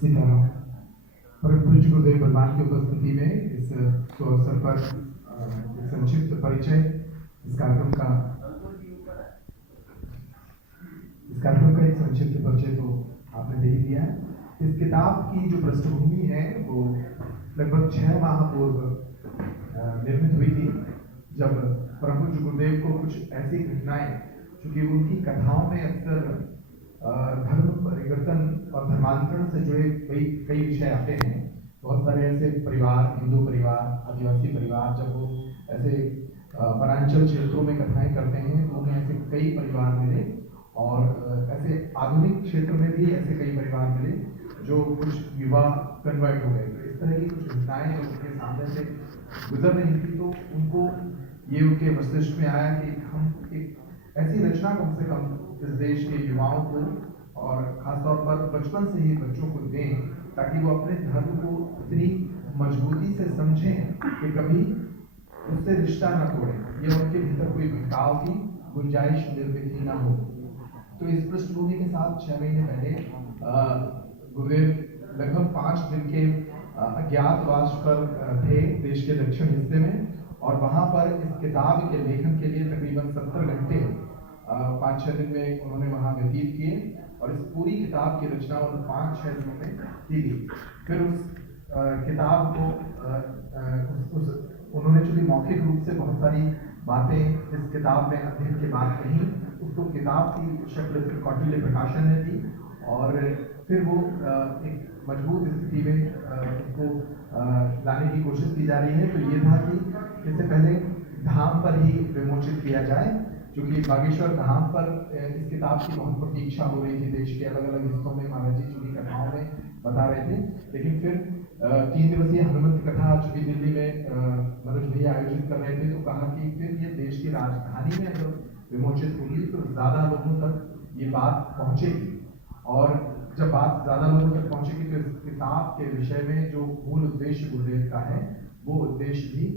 सीताराम। परम पूज्य गुरुदेव भगवान की उपस्थिति में इस शुभ अवसर पर एक संक्षिप्त परिचय इस कार्यक्रम का एक संक्षिप्त परिचय तो आपने दे ही दिया है। इस किताब की जो पृष्ठभूमि है वो लगभग 6 माह पूर्व निर्मित हुई थी, जब परम पूज्य गुरुदेव को कुछ ऐसी घटनाएं, चूंकि उनकी कथाओं में अक्सर धर्म परिवर्तन और धर्मांतरण से जुड़े कई विषय आते हैं। बहुत सारे ऐसे परिवार, हिंदू परिवार, आदिवासी परिवार, जब वो ऐसे वनांचल क्षेत्रों में कथाएं करते हैं तो उन्हें ऐसे कई परिवार मिले, और ऐसे आधुनिक क्षेत्र में भी ऐसे कई परिवार मिले जो कुछ युवा कन्वर्ट हो गए। तो इस तरह की कुछ घटनाएं जब उनके सामने से गुजर रही थी तो उनको ये उनके मस्तिष्क में आया कि हम एक ऐसी रचना कम से कम इस देश के युवाओं को और खासतौर पर बचपन से ही बच्चों को दें, ताकि वो अपने धर्म को इतनी मजबूती से समझें कि कभी उससे रिश्ता न तोड़ें, या उनके भीतर कोई भटकाव की गुंजाइश निर्मित ही ना हो। तो इस पृष्ठभूमि के साथ 6 महीने पहले गुरुदेव लगभग 5 दिन के अज्ञातवास पर थे देश के दक्षिण हिस्से में, और वहां पर इस किताब के लेखन के लिए तकरीबन 70 घंटे 5-6 दिन में उन्होंने वहां व्यतीत किए, और इस पूरी किताब की रचना उन 5-6 दिनों में की गई। फिर उस किताब को उन्होंने चूंकि मौखिक रूप से बहुत सारी बातें इस किताब में अध्ययन के बाद कही, उसको किताब की शक्ल फिर कौटिल्य प्रकाशन ने दी, और फिर वो एक मजबूत स्थिति में उसको लाने की कोशिश की जा रही है। तो ये था कि इससे पहले धाम पर ही विमोचित किया जाए, क्योंकि बागेश्वर धाम पर इस किताब की बहुत प्रतीक्षा हो रही थी। देश के अलग अलग हिस्सों में महाराज जी चूंकि कथाओं में बता रहे थे, लेकिन फिर 3 दिवसीय हनुमंत कथा चूंकि दिल्ली में मनोज भैया आयोजित कर रहे थे, तो कहा कि फिर ये देश की राजधानी में अगर विमोचित होगी तो ज़्यादा लोगों तक ये बात पहुँचेगी, और जब बात ज़्यादा लोगों तक पहुँचेगी तो इस किताब के विषय में जो मूल उद्देश्य गुरुदेव का है वो उद्देश्य भी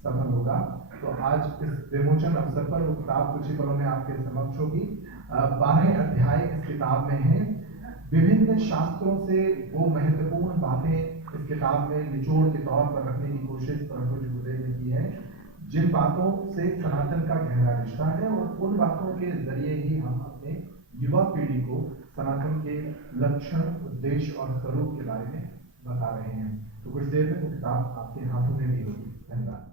सफल होगा। तो आज इस विमोचन अवसर पर वो किताब कुछ ही पलों में आपके समक्ष होगी। 12 अध्याय इस किताब में हैं। विभिन्न शास्त्रों से वो महत्वपूर्ण बातें इस किताब में निचोड़ के तौर पर रखने की कोशिश परम पूज्य गुरुदेव ने की है, जिन बातों से सनातन का गहरा रिश्ता है, और उन बातों के जरिए ही हम अपने युवा पीढ़ी को सनातन के लक्षण, उद्देश्य और स्वरूप के बारे में बता रहे हैं। तो कुछ देर में वो किताब आपके हाथों में भी होगी। धन्यवाद।